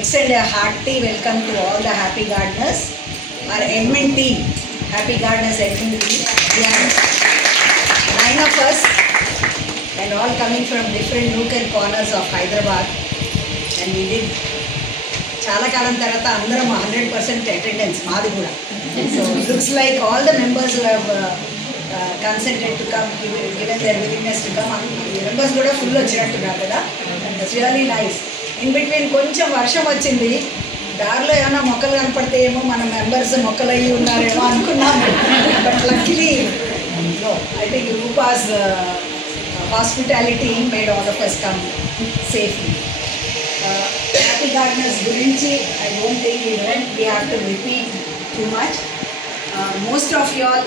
extend a hearty welcome to all the happy gardeners. Our admin team, happy gardeners admin team. We are 9 of us and all coming from different nook and corners of Hyderabad. And we did చాలా కాలం తర్వాత అందరం 100% attendance మాది కూడా. So looks like all the members who have consented to come, given their willingness to come. Members కూడా full వచ్చినట్టున్నారు కదా. It's really nice. In between కొంచెం వర్షం వచ్చింది, దారిలో ఏమైనా మొక్కలు కనపడితే ఏమో మన మెంబర్స్ మొక్కలు అయ్యి ఉన్నారేమో అనుకున్నాము. But luckily no, I think Rupa's hospitality made all of us come safely. Happy Gardeners gurinchi, I don't think we have to repeat too much. Most of you all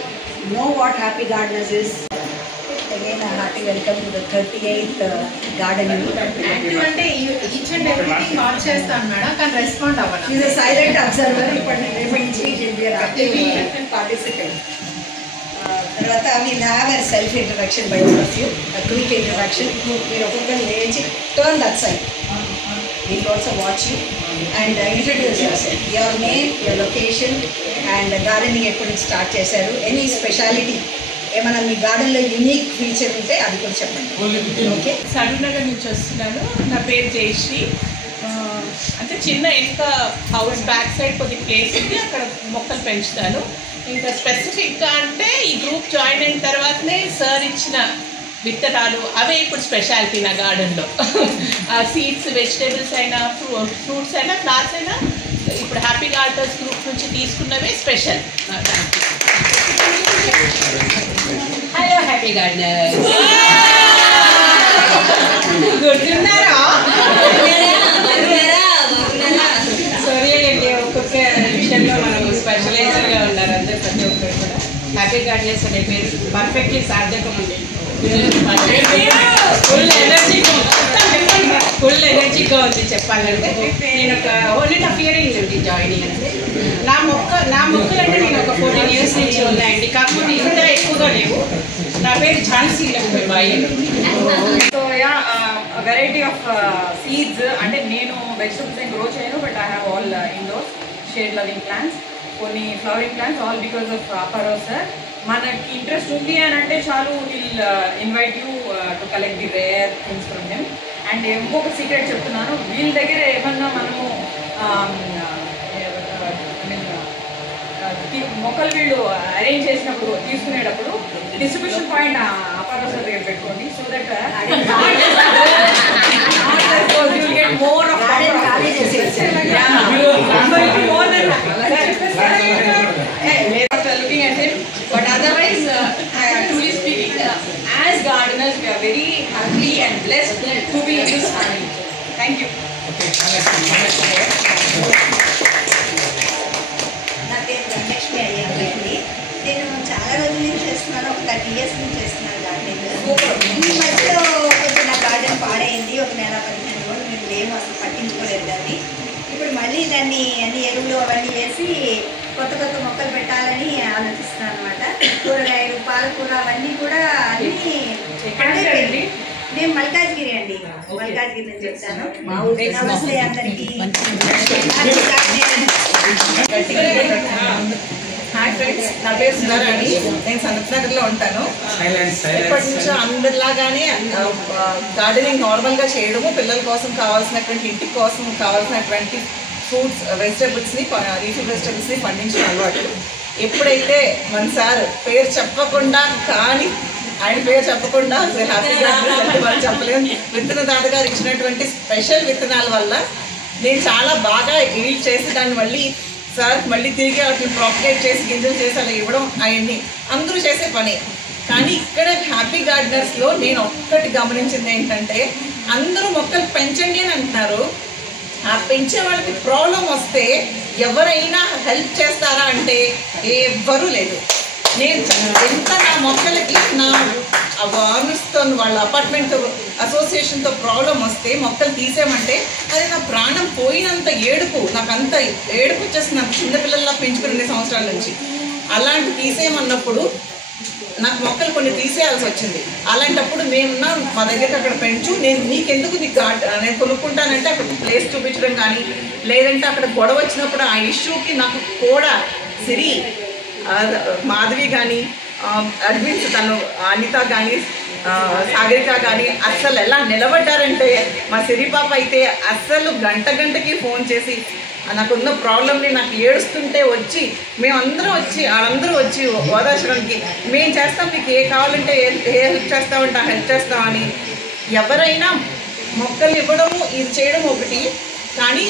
know what Happy Gardeners is. Again, a hearty welcome to the 38th gardening. Active ante each and everything mark chestam madam, can respond avana. She is a silent observer, but she will be an active participant. తర్వాత we'll have a self introduction by all of you, a quick introduction. మీరు ఒక్కొక్కరు లేచి turn that side. We'll also watch you and introduce yourself, your name, your location and gardening ఎప్పుడు start చేశారు, any speciality, ఏమైనా మీ గార్డెన్లో unique feature ఉంటే అది కూడా చెప్పండి. ఓకే, సరూనగర్ నుంచి వస్తున్నాను. నా పేరు జయశ్రీ. అంటే చిన్న ఇంకా హౌస్ బ్యాక్ సైడ్ కొద్ది ప్లేస్ ఉంది, అక్కడ మొక్కలు పెంచుతాను. ఇంకా స్పెసిఫిక్గా అంటే ఈ గ్రూప్ జాయిన్ అయిన తర్వాతనే సార్ ఇచ్చిన విత్తనాలు అవే ఇప్పుడు స్పెషాలిటీ నా గార్డెన్లో. సీడ్స్, వెజిటేబుల్స్ అయినా, ఫ్రూట్స్ అయినా, ఫ్లవర్స్ అయినా ఇప్పుడు హ్యాపీ గార్డెనర్స్ గ్రూప్ నుంచి తీసుకున్నవే స్పెషల్. హలో హ్యాపీ గార్డెనర్స్, గుర్తున్నారా? సారీ అండి, ఒక్కొక్క విషయంలో మనం స్పెషలైజ్డ్గా ఉన్నారు అందరు, ప్రతి ఒక్కరు కూడా. హ్యాపీ గార్డెనర్స్ అనే పేరు పర్ఫెక్ట్లీ సార్థకం ఉంది. ఫుల్ ఎనర్జీగా ఉంది చెప్పాలంటే. నేను ఒక 1.5 year అయిందండి జాయినింగ్ అంటే. నా మొక్కలంటే నేను ఒక 14 years నుంచి ఉన్నాయండి, కాకపోతే ఇంత ఎక్కువగా లేవు. నా పేరు Jhansi Lakshmibai. So yeah, variety of seeds అంటే నేను వెజిటబుల్స్ ఏం గ్రో చేయను, but I have all indoors shade loving plants, కొన్ని flowering plants, all because of అపరో సార్. మనకి ఇంట్రెస్ట్ ఉంది అని అంటే చాలు, will invite you to collect the rare things from him. And ఇంకొక సీక్రెట్ చెప్తున్నాను, వీళ్ళ దగ్గర ఏమన్నా మనము మొక్కలు వీళ్ళు అరేంజ్ చేసినప్పుడు, తీసుకునేటప్పుడు డిస్ట్రిబ్యూషన్ పాయింట్ అపార్ట్ సార్ దగ్గర పెట్టుకోండి. So that more of looking at him, but otherwise truly speaking, as gardeners we are very happy and blessed to be in this family. Thank you. నా పేరు ధనలక్ష్మి అయ్యండి. నేను చాలా రోజుల నుంచి చేస్తున్నాను, ఒక 30 years నుంచి చేస్తున్నాను గార్డెనింగ్. ఈ మధ్యలో కొంచెం నా గార్డెన్ పాడైంది, ఒక నెల 15 రోజులు మేము లేము, అసలు పట్టించుకోలేదు దాన్ని. ఇప్పుడు మళ్ళీ దాన్ని అన్ని ఎరువులు అవన్నీ వేసి కొత్త కొత్త మొక్కలు పెట్టాలని ఆలోచిస్తున్నాను అనమాట. కూరగాయలు, పాలకూర అవన్నీ కూడా అన్నీ పాడైపోయింది. నేను మల్కాజ్గిరి అండి, మల్కాజ్గిరి నుంచి వచ్చాను. నమస్తే అందరికీ. హాయ్ ఫ్రెండ్స్, నా పేరు సుధారాణి. నేను సనత్ నగర్లో ఉంటాను. ఇప్పటి నుంచి అందరిలాగానే గార్డెనింగ్ నార్మల్గా చేయడము, పిల్లల కోసం కావాల్సినటువంటి, ఇంటికి కోసం కావాల్సినటువంటి ఫ్రూట్స్, వెజిటేబుల్స్ని, లీఫీ వెజిటేబుల్స్ని పండించిన అలవాటు. ఎప్పుడైతే మన సార్ పేరు చెప్పకుండా, కానీ ఆయన పేరు చెప్పకుండా హ్యాపీ గార్డెనర్స్ అంటే వాళ్ళు చెప్పలేము, విత్తనదాత గారు ఇచ్చినటువంటి స్పెషల్ విత్తనాల వల్ల నేను చాలా బాగా ఈల్డ్ చేసి దాన్ని మళ్ళీ సార్ మళ్ళీ తిరిగి వాటిని ప్రాపగేట్ చేసి, గింజలు చేసి అలా ఇవ్వడం, అవన్నీ అందరూ చేసే పని. కానీ ఇక్కడ హ్యాపీ గార్డెనర్స్లో నేను ఒక్కటి గమనించింది ఏంటంటే, అందరూ మొక్కలు పెంచండి అని అంటున్నారు. ఆ పెంచే వాళ్ళకి ప్రాబ్లం వస్తే ఎవరైనా హెల్ప్ చేస్తారా అంటే ఎవ్వరూ లేదు. నేను ఎంత నా మొక్కలకి నా ఓనర్స్తో, వాళ్ళ అపార్ట్మెంట్ అసోసియేషన్తో ప్రాబ్లం వస్తే మొక్కలు తీసేయమంటే అది నా ప్రాణం పోయినంత ఏడుపు, నాకు అంత ఏడుపు వచ్చేస్తుంది. చిన్నపిల్లల్లా పెంచుకునే సంవత్సరాల నుంచి అలాంటి తీసేయమన్నప్పుడు నాకు మొక్కలు కొన్ని తీసేయాల్సి వచ్చింది. అలాంటప్పుడు మేమున్నా మా దగ్గరికి అక్కడ పెంచు, నేను నీకెందుకు నేను కొనుక్కుంటానంటే అక్కడ ప్లేస్ చూపించడం కానీ, లేదంటే అక్కడ గొడవ వచ్చినప్పుడు ఆ ఇష్యూకి నాకు కూడా సిరి, మాధవి కానీ, అడ్మిన్స్ తను అనిత కానీ, సాగరిక కానీ అస్సలు ఎలా నిలబడ్డారంటే, మా సిరి పాప అయితే అస్సలు గంటకి ఫోన్ చేసి నాకున్న ప్రాబ్లమ్ని నాకు ఏడుస్తుంటే వచ్చి మేమందరం వచ్చి వాళ్ళందరూ వచ్చి ఓదార్చడానికి మేము చేస్తాం, మీకు ఏ కావాలంటే ఏ హెల్ప్ చేస్తామంటే ఆ హెల్ప్ చేస్తామని. ఎవరైనా మొక్కలు ఇవ్వడము ఇది చేయడం ఒకటి, కానీ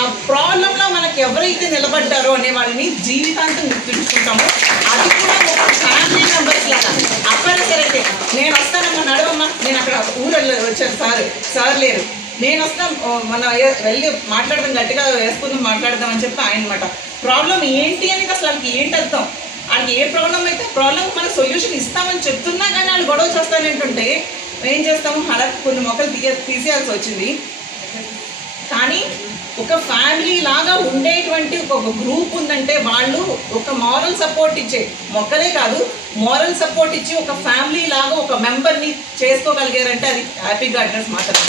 ఆ ప్రాబ్లంలో మనకి ఎవరైతే నిలబడ్డారో అనే వాళ్ళని జీవితాంతం గుర్తుంచుకుంటాము. అది కూడా ఒక ఫ్యామిలీ మెంబర్స్ లాగా. అక్కడ సరే నేను వస్తానమ్మా, నడవమ్మా, నేను అక్కడ ఊరు వచ్చాను, సార్ లేరు, నేను వస్తాం, మనం వెళ్ళి మాట్లాడదాం, గట్టిగా వేసుకుందాం మాట్లాడదాం అని చెప్పి ఆయన మాట. ప్రాబ్లం ఏంటి అనేది అసలు వాళ్ళకి ఏంటి అర్థం, వాళ్ళకి ఏ ప్రాబ్లం అయితే ప్రాబ్లం మనకు సొల్యూషన్ ఇస్తామని చెప్తున్నా కానీ వాళ్ళు గొడవ చేస్తానంటుంటే ఏం చేస్తాము, అలా కొన్ని మొక్కలు తీసేయాల్సి వచ్చింది. కానీ ఒక ఫ్యామిలీ లాగా ఉండేటువంటి ఒక గ్రూప్ ఉందంటే వాళ్ళు ఒక మారల్ సపోర్ట్ ఇచ్చే, మొక్కలే కాదు మారల్ సపోర్ట్ ఇచ్చి ఒక ఫ్యామిలీ లాగా ఒక మెంబర్ని చేసుకోగలిగారంటే అది హ్యాపీ గార్డెనర్స్ మాత్రమే.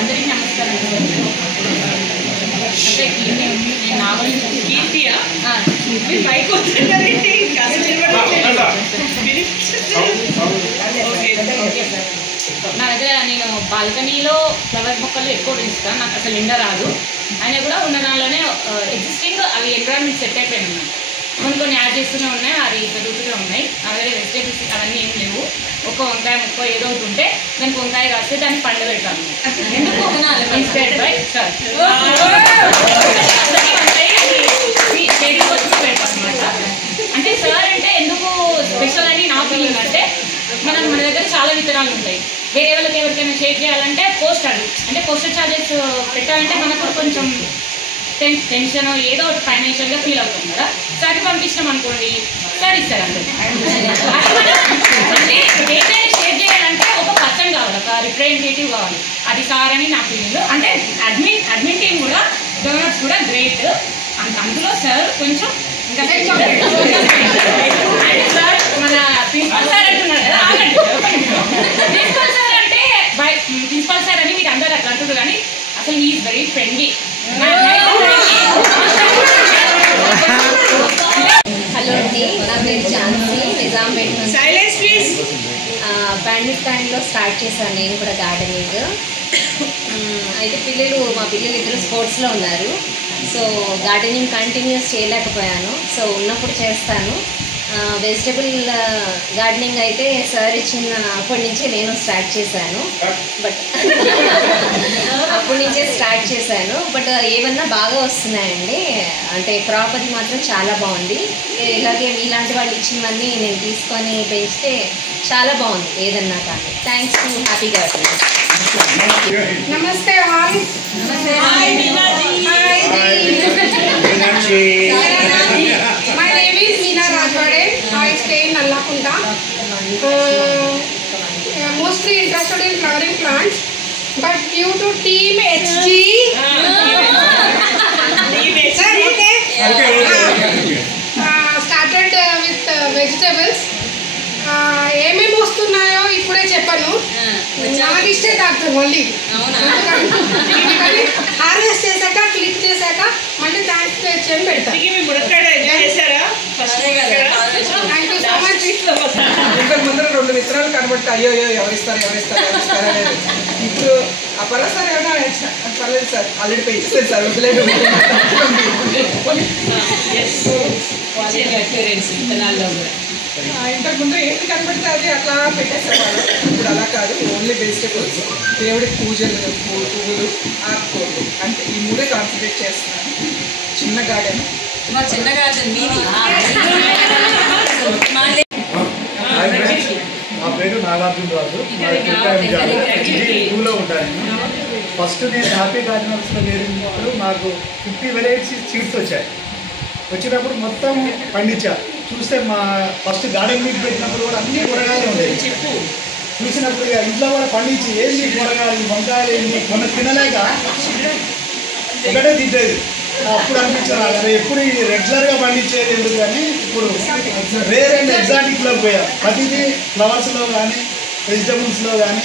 అందరికీ నమస్కారం. అంటే నేను నా గురించి కీర్తియా బైక్ వచ్చిందండి. నా దగ్గర నేను బాల్కనీలో ఫ్లవర్ మొక్కలు ఎక్కువ పెంచుతాను, నాకు అసలు ఎండ రాదు. అయినా కూడా ఉన్న దానిలోనే ఎగ్జిస్టింగ్ అవి ఎన్విరాన్మెంట్ సెట్ అయిపోయినాయి. కొన్ని యాడ్ చేస్తూనే ఉన్నాయి, అవి పెరుగుతూనే ఉన్నాయి. నా దగ్గర వెజిటేబుల్స్ అవన్నీ ఏం లేవు. ఒక వంకాయ మొక్క ఏదో ఒకటి ఉంటే దానికి వంకాయ కాస్తే దాన్ని పండు పెడతాను. ఎందుకు ఇన్స్పైర్డ్ బై సార్ షేడింగ్ వచ్చి పెడతాను అనమాట. అంటే సార్ అంటే ఎందుకు స్పెషల్ అని నా ఫీలింగ్. అంటే మన దగ్గర చాలా విత్తనాలు ఉంటాయి, వేరే వాళ్ళకి ఎవరికైనా షేర్ చేయాలంటే పోస్టర్ ఛార్జెస్ పెట్టాలంటే మనకు కొంచెం టెన్షన్ ఏదో ఒకటి ఫైనాన్షియల్గా ఫీల్ అవుతాం కదా. సార్కి పంపించినాం అనుకోండి, సార్ ఇస్తారు అందరూ. అంటే ఏదైనా షేర్ చేయాలంటే ఒక పర్సన్ కావాలి, ఒక రిప్రజెంటేటివ్ కావాలి. అది సార్ అని నా ఫీలింగ్. అంటే అడ్మిన్ టీమ్ కూడా డోనర్స్ కూడా గ్రేట్. అందులో సార్ కొంచెం ఇంకా అంటే సార్ మన ప్రిన్సిపల్ సార్ అంటున్నారు కదా, ఆగండి. ప్రిన్సిపల్ సార్ అంటే ప్రిన్సిపల్ సార్ అని మీరు అందరూ అట్లా అంటున్నారు, కానీ అసలు ఈజ్ వెరీ ఫ్రెండ్లీ. హలో అండి, నా పేరు ఝాన్సీ, నిజాంపేట నుంచి. పాండమిక్ టైంలో స్టార్ట్ చేశాను నేను కూడా గార్డెనింగ్. అయితే మా పిల్లలు ఇద్దరు స్పోర్ట్స్లో ఉన్నారు. సో గార్డెనింగ్ కంటిన్యూస్ చేయలేకపోయాను. సో ఉన్నప్పుడు చేస్తాను. వెజిటబుల్ గార్డెనింగ్ అయితే సార్ ఇచ్చిన అప్పటి నుంచే నేను స్టార్ట్ చేశాను. బట్ ఏమన్నా బాగా వస్తున్నాయండి. అంటే క్రాప్ అది మాత్రం చాలా బాగుంది. ఇలాగే మీలాంటి వాళ్ళు ఇచ్చినవన్నీ నేను తీసుకొని పెంచితే చాలా బాగుంది ఏదన్నా కానీ. Thanks to happy gardeners. నమస్తే all. My name is Meena Rajwade. I stay in Allakunta. Mostly interested in flowering plants, but due to Team HG, started with vegetables. ఏమేమి వస్తున్నాయో ఇప్పుడే చెప్పను, నా లిస్టే డాక్టర్ మళ్ళీ హార్వెస్ట్ చేశాక క్లిక్ చేశాక మళ్ళీ థ్యాంక్స్ అని పెడతాను. Thank you so much. ఇంతకు ముందర 2 విత్తనాలు కనబట్టి అయ్యో ఎవరిస్తారు అనేది. ఇప్పుడు ఆ పర్లేదు సార్, ఏమన్నా పర్లేదు సార్, ఆల్రెడీ పెంచేస్తారు సార్, వదిలేదు. ఇంతకు ముందు ఏంటి కనబడితే అది అట్లా పెట్టేసేవాళ్ళు. ఇప్పుడు అలా కాదు, ఓన్లీ వెజిటబుల్స్, దేవుడికి పూజలు, పువ్వులు, ఆకుకూరలు, అంటే ఈ 3 కాన్సన్ట్రేట్ చేస్తున్నాను. చిన్న గార్డెన్. నా పేరు నాగార్జునరాజు, ఊళ్ళో ఉంటాను. ఫస్ట్ నేను హ్యాపీ గార్డెనర్స్లో చేరినప్పుడు నాకు 50 వెరైటీస్ సీడ్స్ వచ్చినప్పుడు మొత్తం పండించారు. చూస్తే మా ఫస్ట్ గార్డెన్ మీట్ పెట్టినప్పుడు కూడా అన్ని కూరగాయలు ఉండేవి. చూసినప్పుడు ఇంట్లో కూడా పండించి ఏంటి కూరగాయలు, వంకాయలు ఏంటి, మొన్న తినలేక ఒకటే తింటేది. అప్పుడు అనిపించారు అదే ఎప్పుడు ఇది రెగ్యులర్గా పండించేది ఎందుకు కానీ ఇప్పుడు రేర్ అండ్ ఎగ్జాటిక్లోకి పోయాం. ప్రతిదీ ఫ్లవర్స్లో కానీ వెజిటబుల్స్లో కానీ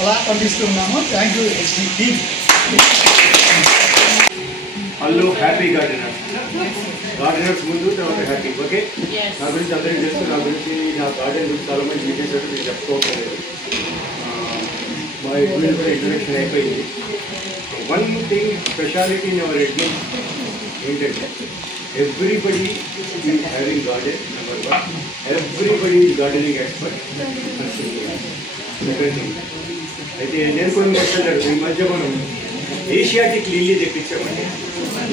అలా పండిస్తున్నాము. Thank you HG team. Hello happy gardeners ముందు తర్వాత హ్యాపీ. ఓకే, నా గురించి అందరికీ తెలుసు. నా గురించి నా గార్డెన్ గురించి చాలా మంది విజేసారు, నేను చెప్పుకోవట్లేదు. మా ఎడ్మిన్ కూడా ఇంట్రడక్షన్ అయిపోయింది. One thing speciality in our admin ఏంటంటే everybody is having garden. Number 1, everybody is gardening expert. Second thing అయితే నేను కొన్ని చెప్తాను. ఈ మధ్య మనం ఏషియాటిక్ లిల్లీ తెప్పించామండి.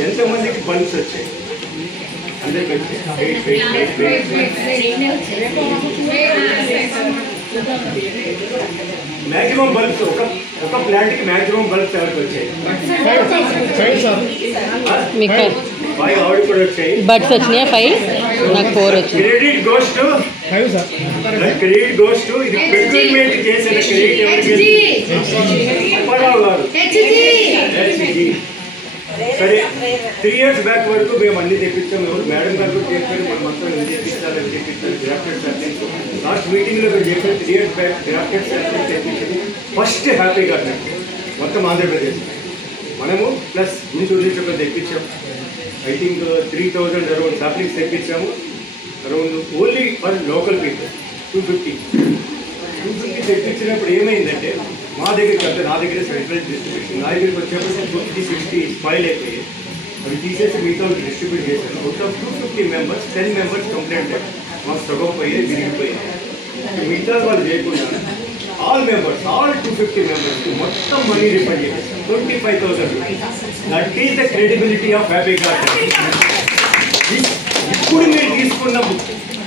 ఎంతమందికి బల్బ్స్ వచ్చాయి? అందరికి వచ్చాయి. మ్యాక్సిమం బల్బ్స్ ఒక ప్లాంట్కి మ్యాక్సిమం బల్బ్స్ ఎవరికి వచ్చాయి? 5 ఆవిడ కూడా వచ్చాయి. బడ్స్ వచ్చినాయా? 5, నాకు 4 వచ్చింది. క్రెడిట్ గోస్ టు ఇది పెగ్మెంట్ చేసిన క్రెడిట్ ఎవరికి? అప్పారావు గారు. సరే, 3 years బ్యాక్ వరకు మేము అన్ని తెప్పించాము. ఎవరు మేడం గారు కూడా చెప్పారు మనం మొత్తం ఇది తెప్పించాలని తెప్పించాలి. గ్రాఫ్టెడ్ సార్లెన్స్ లాస్ట్ మీటింగ్లో మీరు చెప్పారు 3 years బ్యాక్ గ్రాఫ్టెడ్ సార్లెన్స్ తెప్పించింది. ఫస్ట్ హ్యాపీ గార్డెన్ మొత్తం ఆంధ్రప్రదేశ్. మనము ప్లస్ గుంటూరు నుంచి కూడా తెప్పించాము. ఐ థింక్ 3000 అరౌండ్ సాప్లింగ్స్ తెప్పించాము. Around only for local people 250 తెప్పించినప్పుడు ఏమైందంటే మా దగ్గరికి వస్తే నా దగ్గర సెంట్రల్ డిస్ట్రిబ్యూషన్ నా దగ్గరికి వచ్చేప్పుడు 50-60 స్పాయిల్ అయిపోయాయి. అవి తీసేసి మిగతా డిస్ట్రిబ్యూట్ చేశాను. Out of 250 members 10 members complaint మాకు సగం పోయాయి, విరిగిపోయాయి. మిగతా వాళ్ళు చేయకుండా ఆల్ 250 members మొత్తం మనీ రిఫండ్ చేశారు. 25,000 rupees. That is the credibility of happy garden. ఇప్పుడు మీరు తీసుకున్న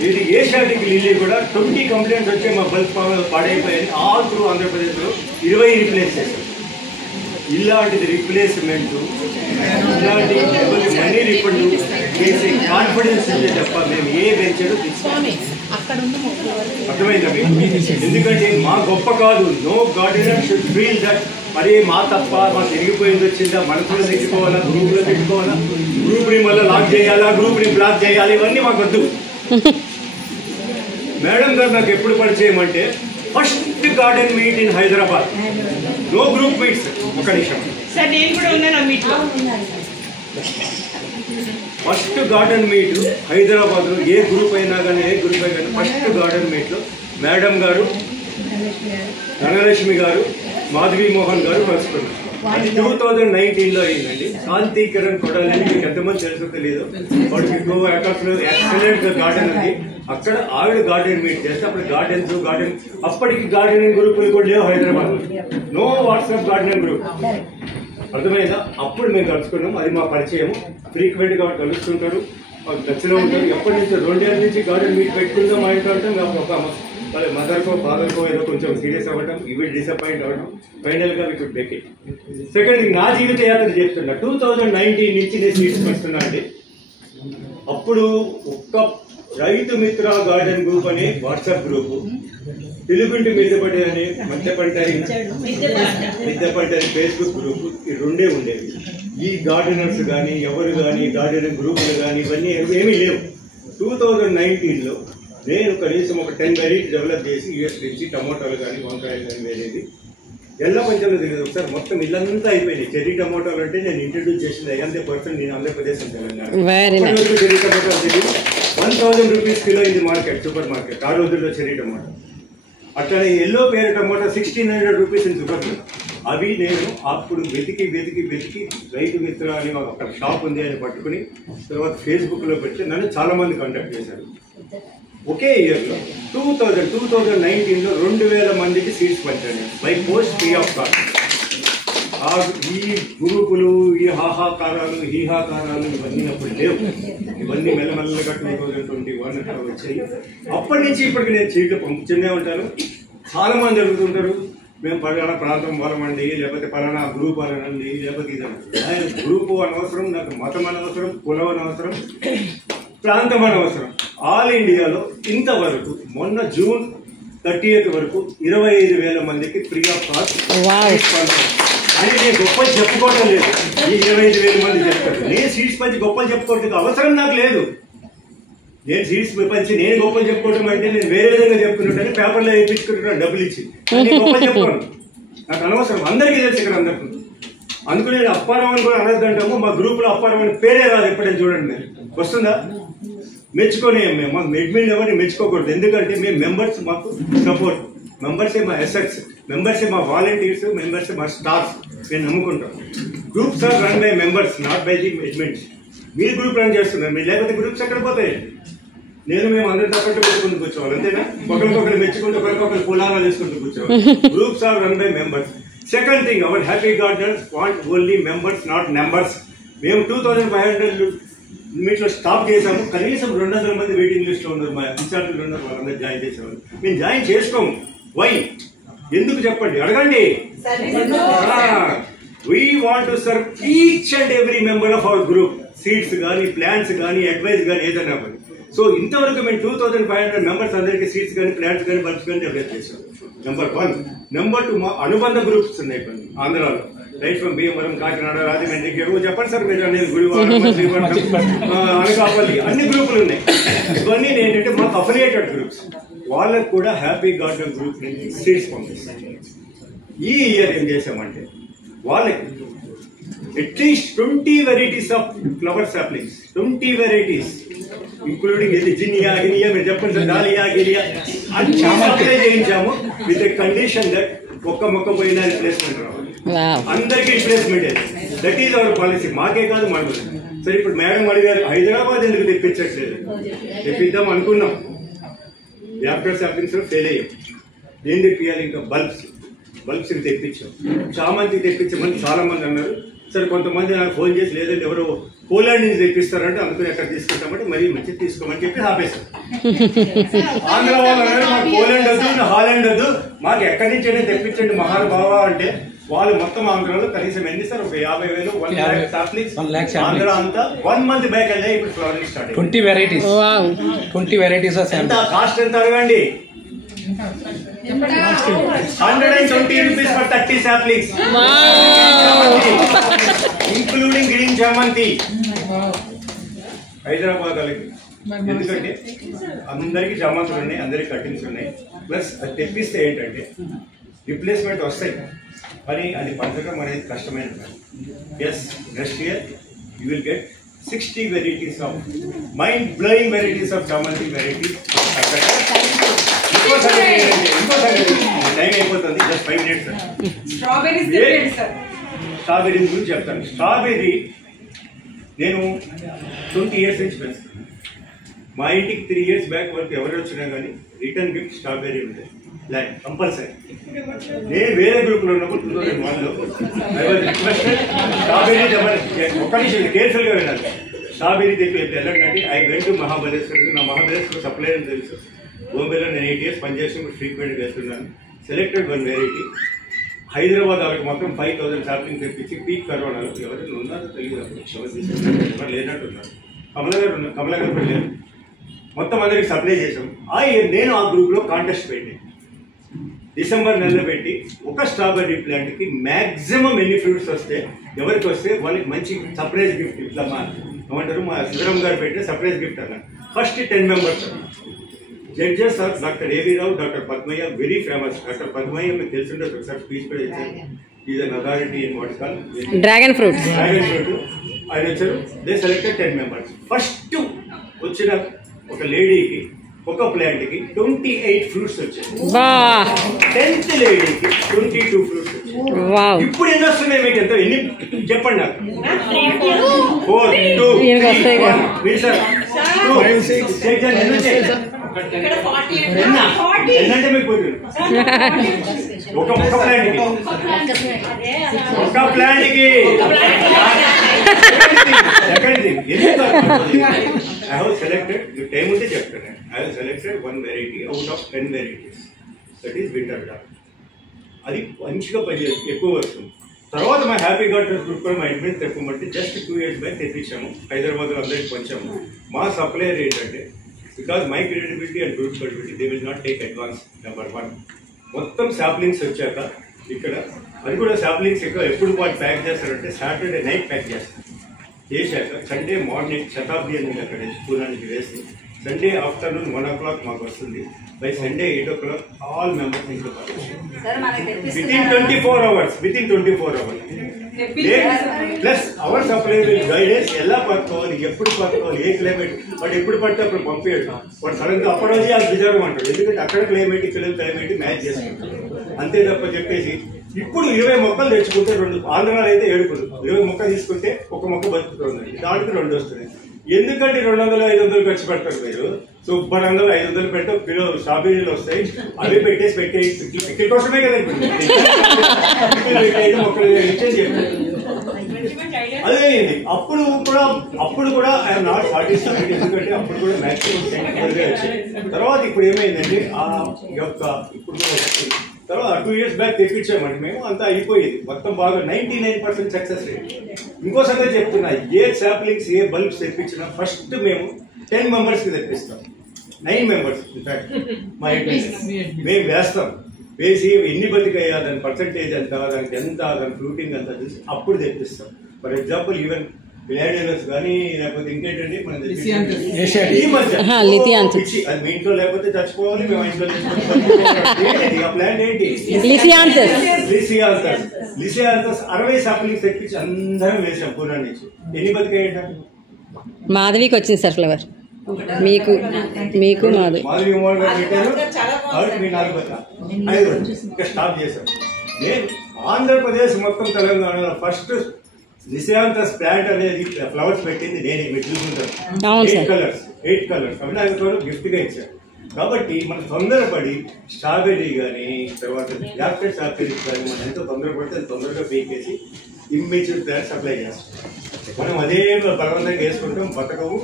ఇది ఏషియాటిక్ లిల్లీ కూడా 20 కంప్లైంట్స్ వచ్చి మా బల్బ్ పాడైపోయాయి. ఆల్ త్రూ ఆంధ్రప్రదేశ్లో 20 రీప్లేస్ చేశారు. ఇలాంటిది రీప్లేస్మెంట్, ఇలాంటి మనీ రిఫండ్ చేసి కాన్ఫిడెన్స్ ఉంటే తప్ప మేము ఏ వెంచర్ తీసుకోవాలి. అర్థమైందా మీకు? ఎందుకంటే మా గొప్ప కాదు. No gardener should feel that అరే మా తప్ప మా తిరిగిపోయింది వచ్చిందా, మనసులో తిట్టుకోవాలా, గ్రూప్లో తిట్టుకోవాలా, గ్రూప్ని మళ్ళీ లాక్ చేయాలా, గ్రూప్ని బ్లాక్ చేయాలి, ఇవన్నీ మాకు వద్దు. మేడం గారు నాకు ఎప్పుడు పరిచయం అంటే first garden meet in Hyderabad. No group meets. ఒక నిమిషం సార్, నేను కూడా ఉన్నాను ఆ మీట్లో. ఫస్ట్ గార్డెన్ మీట్ హైదరాబాద్లో ఏ గ్రూప్ అయినా కానీ ఫస్ట్ గార్డెన్ మీట్లో మేడం గారు, ధనలక్ష్మి గారు, మాధవి మోహన్ గారు కలుసుకున్నారు. అది 2019లో అయిందండి. కాంతి కిరణ్ కొడాలని మీకు ఎంతమంది తెలుసో తెలియదు. వాడికి ఎకర్స్లో ఎక్సలెంట్ గార్డెన్ ఉంది. అక్కడ ఆవిడ గార్డెన్ మీట్ చేస్తే అప్పుడు గార్డెన్ అప్పటికి గార్డెనింగ్ గ్రూపులు కూడా లేవు Hyderabad. No WhatsApp gardening group. అర్థమైందా? అప్పుడు మేము కలుసుకున్నాం. అది మా పరిచయం. ఫ్రీక్వెంట్గా కలుస్తుంటారు, టచ్లో ఉంటారు. ఎప్పటి నుంచో 2 years నుంచి గార్డెన్ మీట్ పెట్టుకుందాం మా ఇంట్లో అంటే ఒక మదర్కో ఫాదర్కో ఏదో కొంచెం సీరియస్ అవ్వడం, ఇవి డిసప్పాయింట్ అవ్వడం, ఫైనల్గా we could make it. Second, నా జీవిత యాత్ర చెప్తున్నా. 2019 నుంచి నేను సీట్స్ వస్తున్నా అండి. అప్పుడు ఒక్క రైతు మిత్ర గార్డెన్ గ్రూప్ అనే వాట్సాప్ గ్రూపు, తెలుగుంటి మిద్దెపంట అనే మిద్దెపంట ఫేస్బుక్ గ్రూపు, ఈ 2 ఉండేవి. ఈ గార్డెనర్స్ కానీ ఎవరు కానీ గార్డెనింగ్ గ్రూపులు కానీ ఇవన్నీ ఏమీ లేవు. 2019లో నేను కనీసం ఒక 10 వెరైటీ డెవలప్ చేసి యూఎస్ నుంచి టమోటాలు కానీ వంకాయలు కానీ వేరేది ఎల్ల పంచంలో తెలియదు. ఒకసారి మొత్తం ఇల్లంతా అయిపోయింది. చెర్రీ టమోటాలు అంటే నేను ఇంట్రడ్యూస్ చేసింది 100% నేను ఆంధ్రప్రదేశ్ తెలంగాణ. చెర్రీ టమోటాలు తెలియదు. 1000 rupees కిలో ఇది మార్కెట్, సూపర్ మార్కెట్ ఆ రోజుల్లో చెర్రీ టమోటా. అట్లనే ఎల్లో పేరు tomato 1600 rupees in super market. అవి నేను అప్పుడు వెతికి రైతు మిత్ర అని అక్కడ షాప్ ఉంది అని పట్టుకుని తర్వాత ఫేస్బుక్లో పెట్టి నన్ను చాలామంది కాంటాక్ట్ చేశారు. ఒకే ఇయర్లో 2019లో 2000 మందికి సీట్స్ పంచాను by post free of cost. ఈ గ్రూపులు, ఈ హాహాకారాలు, హీహాకారాలు ఇవన్నీ అప్పుడు లేవు. ఇవన్నీ మెల్లమెల్లగా 2021 అట్లా వచ్చాయి. అప్పటి నుంచి ఇప్పటికి నేను సీట్లు పంపుతూనే ఉంటాను. చాలామంది అడుగుతుంటారు, మేము పలానా ప్రాంతం వాళ్ళమండి, లేకపోతే పలానా గ్రూప్ అనండి, లేకపోతే ఇదనండి. గ్రూపు అనవసరం, నాకు మతం అనవసరం, కులం అనవసరం, ప్రాంతం అనవసరం. ఆల్ ఇండియాలో ఇంతవరకు మొన్న June 30th వరకు 25,000 మందికి ఫ్రీ ఆఫ్ కాస్ట్ అని నేను గొప్పలు చెప్పుకోవటం లేదు. ఈ 25,000 మంది చెప్తారు. నేను సీట్స్ పంచి గొప్పలు చెప్పుకోవడానికి అవసరం నాకు లేదు. నేను సీట్స్ పంచి నేను గొప్పలు చెప్పుకోవడం అంటే నేను వేరే విధంగా చెప్పుకున్నట్టు పేపర్లో వేయించుకుంటున్నాను డబ్బులు ఇచ్చి. నేను గొప్పలు చెప్పుకోను, నాకు అనవసరం. అందరికీ తెలుసు ఇక్కడ అందరికీ. అందుకు నేను అప్పారావు అని కూడా అనొద్దంటాము. మా గ్రూప్లో అప్పారావు అని పేరే రాదు. ఎప్పుడైనా చూడండి, మీరు వస్తుందా? మెచ్చుకొని మాకు అడ్మిన్ ఎవరిని మెచ్చుకోకూడదు. ఎందుకంటే మేము మెంబర్స్, మాకు సపోర్ట్. మెంబర్సే మా ఎసెట్స్, మెంబర్సే మా వాలంటీర్స్, మెంబర్సే మా స్టాఫ్. నేను నమ్ముకుంటాం. Groups are run by members, not by the admins. మీరు గ్రూప్ రన్ చేస్తున్నారు, మీరు లేకపోతే గ్రూప్స్ ఎక్కడ పోతాయి? మేము అందరి తప్పట్టు పెట్టుకుంటూ కూర్చోవాలి, అంతేనా? ఒకరికొకరు మెచ్చుకుంటూ ఒకరికొకరు పులారాలు చేసుకుంటూ కూర్చోవాలి. Groups are run by members. Second thing, our happy gardeners want only members, not numbers. మేము 2500 లిమిట్లో స్టాప్ చేసాము. కనీసం 200 మంది వెయిటింగ్ లిస్ట్లో ఉన్నారు. మా ఇన్ఛార్జీలు ఉన్నారు, వాళ్ళందరూ జాయిన్ చేసేవాళ్ళు. మేము జాయిన్ చేసుకోము. వై? ఎందుకు చెప్పండి, అడగండి. We want to serve each and every member of our group. Seats కానీ, ప్లాన్స్ కానీ, అడ్వైస్ కానీ ఏదైనా. సో ఇంతవరకు మేము 2500 మెంబర్స్ అందరికీ సీట్స్ కానీ, ప్లాన్స్ కానీ, బల్బ్స్ కానీ డెవలప్ చేసాం. నెంబర్ 1. నెంబర్ 2, మా అనుబంధ గ్రూప్స్ ఉన్నాయి కొన్ని ఆంధ్రాలో. రైట్ ఫ్రమ్ భీమవరం, కాకినాడ, రాజమండ్రి, చెప్పండి సార్ మీరు అనేది, గుడివాడ, అనకాపల్లి, అన్ని గ్రూపులు ఉన్నాయి. ఇవన్నీ ఏంటంటే మాకు అఫిలియేటెడ్ గ్రూప్స్. వాళ్ళకు కూడా హ్యాపీ గార్డెన్ గ్రూప్ నుంచి సీట్స్ పంపిస్తాం. ఈ ఇయర్ ఏం చేసామంటే వాళ్ళకి at least 20 varieties of flower saplings, 20 varieties including ఇది జినియా, గినియా, మీరు చెప్పండి సార్, డాలియా, గిలియా అన్ని సప్లై చేయించాము. విత్ కండిషన్ దట్ ఒక్క మొక్క పోయినా రిప్లేస్మెంట్ రావాలి, అందరికీ replacement. That is our policy. మాకే కాదు, మనకు. సరే, ఇప్పుడు మేడం అడిగారు హైదరాబాద్ ఎందుకు తెప్పించట్లేదు? తెప్పిద్దాం అనుకున్నాం. యాక్టర్ సాప్లింగ్స్ ఫెయిల్ అయ్యాం. ఏం తెప్పియాలి? ఇంకా బల్బ్స్ తెప్పించాం. చామంతి తెప్పించమని చాలా మంది అన్నారు. సరే, కొంతమంది నాకు ఫోన్ చేసి లేదంటే ఎవరో పోలాండ్ నుంచి తెప్పిస్తారంటే అందుకని ఎక్కడ తీసుకుంటామంటే మరీ మంచిది తీసుకోమని చెప్పి ఆపేశాం. ఆంధ్ర వాళ్ళు అన్నారు మాకు పోలాండ్ వద్దు, హాలాండ్ వద్దు, మాకు ఎక్కడి నుంచి అయినా తెప్పించండి మహానుభావ అంటే వాళ్ళు మొత్తం ఆంధ్రాలో కనీసం ఎన్ని సార్, ఒక 50,000, 1 lakh సాప్లింగ్స్ ఆంధ్ర అంతా 1 month బ్యాక్ వెళ్ళే ఇప్పుడు ఫ్లవరింగ్ స్టార్ట్. 20 వెరైటీస్ ఎంత కాస్ట్ ఎంత అడగండి? 120 rupees for 30 saplings, including green chamanti. Hyderabad వాళ్ళకి ఎందుకంటే అందరికీ చామంతులు ఉన్నాయి, అందరికి కటింగ్స్ ఉన్నాయి. ప్లస్ అది తెప్పిస్తే ఏంటంటే రిప్లేస్మెంట్ వస్తాయి, కానీ అది పంచడం అనేది కష్టమైన పని. Yes, next year you will get 60 varieties of mind blowing varieties of chamanti varieties. Time అయిపోతుంది, జస్ట్ 5 minutes. స్ట్రాబెర్రీ గురించి చెప్తాను. స్ట్రాబెర్రీ నేను 20 years నుంచి పెంచుతాను. మా ఇంటికి 3 years బ్యాక్ వరకు ఎవరు వచ్చినా కానీ రిటర్న్ గిఫ్ట్ స్ట్రాబెర్రీ ఉంటుంది, లైక్ కంపల్సరీ. నేను వేరే గ్రూప్లో ఉన్నప్పుడు 2001లో స్ట్రాబెర్రీ ఒక్క నిమిషం కేర్ఫుల్గా వినాలి. స్ట్రాబెర్రీ తెప్పి వెళ్ళండి. I went to Mahabaleshwar. నా మహాబలేశ్వర్ సప్లై అని తెలుసు. బొంబేలో నేను 8 years పనిచేసి ఫ్రీక్వెంట్గా వెళ్తున్నాను. Selected 1 variety. హైదరాబాద్ వాళ్ళకి మొత్తం 5,000 సాప్లింగ్ తెప్పించి పీక్ కరోనాలో ఎవరైనా ఉన్నారో తెలియదు, ఎవరు లేనట్టున్నారు. కమలా గారు వెళ్ళారు. మొత్తం అందరికి సప్లై చేసాం. నేను ఆ గ్రూప్లో కాంటెస్ట్ పెట్టి డిసెంబర్ నెలలో పెట్టి ఒక స్ట్రాబెర్రీ ప్లాంట్కి మ్యాక్సిమం ఎన్ని ఫ్రూట్స్ వస్తే ఎవరికి వస్తే వాళ్ళకి మంచి సర్ప్రైజ్ గిఫ్ట్. ఇట్లా ఏమంటారు, మా శివరామ్ గారు పెట్టే సర్ప్రైజ్ గిఫ్ట్ అన్నారు. First 10 members judges are doctor AV Rao, doctor Padmaiah, very famous. Doctor Padmaiah మీకు తెలిసిండే ఒకసారి స్పీచ్ కూడా ఇచ్చారు. Is an authority in what call dragon fruit. ఆయన వచ్చారు. They selected 10 members. ఫస్ట్ వచ్చిన ఒక లేడీకి ఒక ప్లాంట్కి 28 fruits వచ్చాయి. 10th లేడీకి 22 fruits వచ్చాయి. ఇప్పుడు ఎన్ని వస్తున్నాయి మీకు? ఎంత ఎన్ని చెప్పండి నాకు? 4, 2, 3, 1. మీరు సార్ 2, 5, 6, 7 ఎన్ని వచ్చాయి? ఎన్నంటే మీకు పోతుంది ఒక ప్లాంట్కి second thing I have selected, the time ఉంటే చెప్తాను. I have selected 1 variety out of 10 varieties. That is winter dog. అది మంచిగా ఎక్కువ వస్తుంది. తర్వాత మా హ్యాపీ గార్డెన్ గ్రూప్ కూడా మా అడ్మిన్ తెప్పమంటే జస్ట్ 2 years బ్యాక్ తెప్పించాము. హైదరాబాద్లో అందరికి పంచాము. మా సప్లయర్ ఏంటంటే because my credibility and group credibility they will not take advance. Number 1 మొత్తం సాప్లింగ్స్ వచ్చాక ఇక్కడ. అది కూడా సాప్లింగ్స్ ఎప్పుడు వాళ్ళు ప్యాక్ చేస్తారంటే సాటర్డే నైట్ ప్యాక్ చేస్తారు. చేశాక సండే మార్నింగ్ శతాబ్ది అని అక్కడ పూనా నుంచి వేసి సండే ఆఫ్టర్నూన్ 1 o'clock మాకు వస్తుంది. By Sunday 8 o'clock all members ఇంట్లో within 24 hours. Plus our supply with guidance ఎలా పట్టుకోవాలి, ఎప్పుడు పట్టుకోవాలి, ఏ క్లైమేట్ వాడు ఎప్పుడు పడితే అప్పుడు పంపించాడు. వాడు సడన్గా అప్పటి రోజు అది రిజర్వ్ అంటాడు. ఎందుకంటే అక్కడ క్లైమేట్ ఇక్కడ క్లైమేట్ మ్యాచ్ చేసుకుంటాడు. అంతే తప్ప చెప్పేసి ఇప్పుడు 20 మొక్కలు తెచ్చుకుంటే 2, ఆంధ్రాలో అయితే 7, 20 మొక్కలు తీసుకుంటే 1 మొక్క బతుకుతుంది. దానికి 2 వస్తుంది. ఎందుకంటే 200-500 ఖర్చు పెడతారు మీరు. శుభ్రంగా 500 పెట్టే కిలో స్ట్రాబెరీలు వస్తాయి. అవి పెట్టేసి పిక్కిల్ కోసమే కదా మొక్కలు ఇచ్చేసి చెప్తారు. అదే అప్పుడు కూడా ఐఎమ్ నాట్ సాటిస్ఫైడ్. ఎందుకంటే అప్పుడు కూడా మ్యాక్సిమం వచ్చాయి. తర్వాత ఇప్పుడు ఏమైందంటే ఆ యొక్క ఇప్పుడు తర్వాత 2 years బ్యాక్ తెప్పించామండి మేము. అంతా అయిపోయింది మొత్తం బాగా 99% సక్సెస్ రేట్. ఇంకో సంగతి చెప్తున్నా, ఏ సాప్లింగ్స్ ఏ బల్బ్స్ తెప్పించినా ఫస్ట్ మేము 10 members తెప్పిస్తాం. 9 members ఇన్ఫాక్ట్ మా ఇంట్లో మేము వేస్తాం. వేసి ఎన్ని బతికయ్యా, దాని పర్సంటేజ్ ఎంత, దానికి ఎంత, దాని ఫ్రూటింగ్ అంతా చూసి అప్పుడు తెప్పిస్తాం. ఫర్ ఎగ్జాంపుల్ ఈవెన్ గ్లాడియోలస్ కానీ లేకపోతే ఇంకేంటండి మన ఈ మధ్య అది మీ ఇంట్లో లేకపోతే చచ్చిపోవాలి, మేము ఇంట్లో ఆ ప్లాంట్ ఏంటి లిసియాంతస్ 60 సాప్లింగ్స్ తెప్పించి అందరం వేసాం పూనా నుంచి. ఎన్ని బతికాయంట? మాధవికి వచ్చింది సార్ ఫ్లవర్. మీకు మాధవి మీ 4 బతికా 5 ఇంకా స్టాప్ చేశాం. నేను ఆంధ్రప్రదేశ్ మొత్తం తెలంగాణలో ఫస్ట్ లిసియాంతస్ ప్లాంట్ అనేది ఫ్లవర్స్ పెట్టింది నేనే. మీరు చూసుకుంటారు 8 కలర్స్ అవినాయకుడు గిఫ్ట్గా ఇచ్చారు. కాబట్టి మనం తొందరపడి స్ట్రాబెర్రీ కానీ తర్వాత జాక్ఫ్రూట్ స్ట్రాబెర్రీస్ కానీ మనం ఎంతో తొందరపడితే తొందరగా పీకేసి ఇమ్మెచ్యూర్ ప్లాంట్ సప్లై చేస్తాం. మనం అదే బలవంతంగా వేసుకుంటాం, బతకము,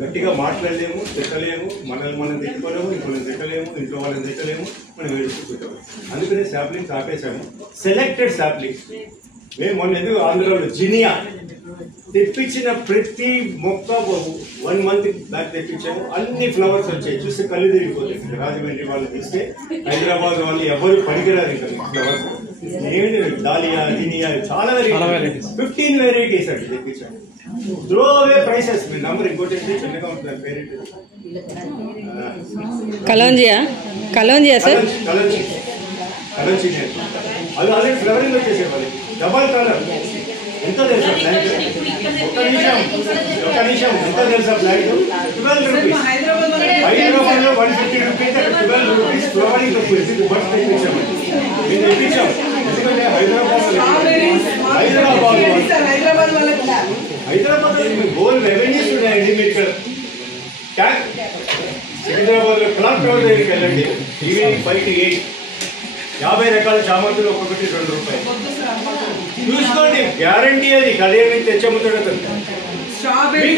గట్టిగా మాట్లాడలేము, తిట్టలేము, మనల్ని మనం తిట్టుకోలేము, ఇంట్లో తిట్టలేము, ఇంట్లో వాళ్ళని తిట్టలేము, మనం వేడుకుంటాము. అందుకనే సాప్లింగ్స్ ఆపేసాము. సెలెక్టెడ్ సాప్లింగ్స్ మేము మొన్న ఎందుకు ఆంధ్రాలో జినియా తెప్పించిన ప్రతి మొక్క 1 month బ్యాక్ తెప్పించాము. అన్ని ఫ్లవర్స్ వచ్చాయి. చూస్తే కళ్ళు తిరిగిపోతాయి. రాజమండ్రి వాళ్ళు తీస్తే హైదరాబాద్ వాళ్ళు ఎవరు పనికిరారు ఇంకా ఫ్లవర్స్. ఏంటి డాలియా, జినియా చాలా వెరైటీస్ 15 varieties అంటే తెప్పించాము. Throw away prices. మీ నంబర్ ఇంకోటి చిన్నగా ఉంటుంది పేరు కలోంజియా సార్. కలోంజీ అది ఆల్రెడీ ఫ్లవరింగ్ వచ్చేసే వాళ్ళకి డబల్ కలర్. ఎంత తెలుసా ప్లాంట్? ఒక నిమిషం ఎంత తెలుసా ప్లాంట్? 12 rupees. హైదరాబాద్లో 150 rupees, 12 rupees ఫ్లవరింగ్ వచ్చేసి బర్త్ తెప్పించాము. మేము తెప్పించాం. ఎందుకంటే హైదరాబాద్ గోల్ రెవెన్యూస్ ఉన్నాయండి. మీరు ఇక్కడ సికింద్రాబాద్లో క్లాక్ టవర్ దగ్గరికి వెళ్ళండి. ఈవినింగ్ 5 to 8 50 రకాల చామంతులు ఒక్కొక్కటి 2 రూపాయలు. చూసుకోండి, గ్యారంటీ. అది కడియం తెచ్చమ్ముతాడు అతను. స్ట్రాబెర్రీ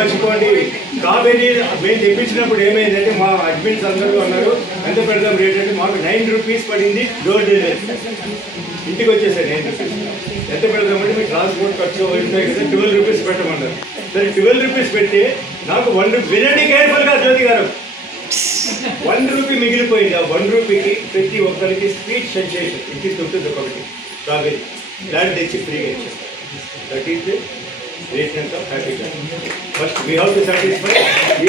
మర్చిపోండి. స్ట్రాబెర్రీ మేము తెప్పించినప్పుడు ఏమైందంటే మా అడ్మిన్స్ అందరూ అన్నారు ఎంత పెడదాం రేట్ అంటే మాకు 9 rupees పడింది. డోర్ డెలివరీ ఇంటికి వచ్చేసాయి 9 rupees. ఎంత పెడదామంటే మీకు ట్రాన్స్పోర్ట్ ఖర్చు ఉంటాయి కదా, 12 rupees పెట్టమన్నారు. సరే 12 rupees పెట్టి నాకు 1 rupee. వినండి కేర్ఫుల్గా జ్యోతి గారు, 1 rupee మిగిలిపోయింది. ఆ 1 rupeeకి ప్రతి ఒక్కరికి స్వీట్ సెన్సేషన్ ఇంటికి ఉంటుంది. ఒకటి స్ట్రాబెర్రీ ప్లాంట్ తెచ్చి ఫ్రీగా ఇచ్చేస్తారు. That is the ration of happy garden. First we have to satisfy.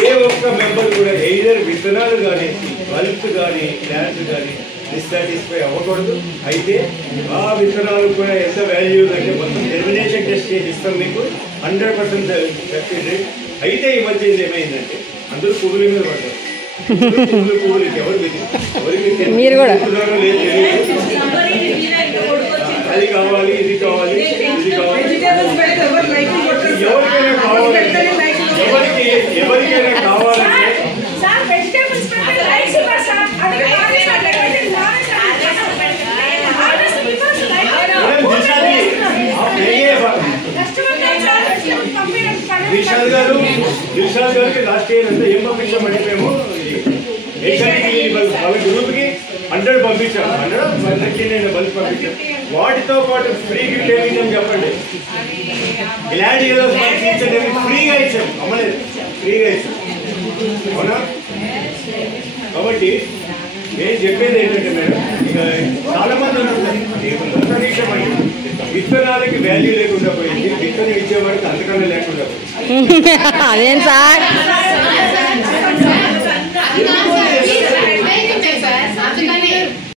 ఏ ఒక్క మెంబర్ కూడా ఎయిదర్ విత్తనాలు కానీ బల్బ్స్ కానీ ప్లాంట్స్ కానీ డిస్సాటిస్ఫై అవ్వకూడదు. అయితే ఆ విత్తనాలు కూడా ఎంత వాల్యూ అంటే మొత్తం జెర్మినేషన్ టెస్ట్ చేసి ఇస్తాం మీకు 100% సక్సెస్ రేట్. అయితే ఈ మధ్య ఏమైందంటే అందరూ పువ్వుల మీద పడ్డారు. పువ్వులు ఎవరికి మీరు కూడా అది కావాలి, ఇది కావాలి, ఇది కావాలి. ఎవరికైనా కావాలంటే దిల్షాద్ గారికి లాస్ట్ ఇయర్ అంతా ఏం పంపించామంటే మేము వాళ్ళ గ్రూప్కి 100 పంపించాం. 100 బల్బ్ పంపించాం. వాటితో పాటు ఫ్రీ గిఫ్ట్ ఏమిచ్చాం చెప్పండి? గ్లాడియోలస్ ఫ్రీగా ఇచ్చాం. అమ్మలేదు, ఫ్రీగా ఇచ్చాం. అవునా? కాబట్టి నేను చెప్పేది ఏంటంటే మేడం, ఇక చాలా మంది ఉన్నారు, విత్తనాలకి వాల్యూ లేకుండా పోయింది, విత్తనం ఇచ్చేవాడికి అంతకన్నా లేకుండా పోయింది. అదేం సార్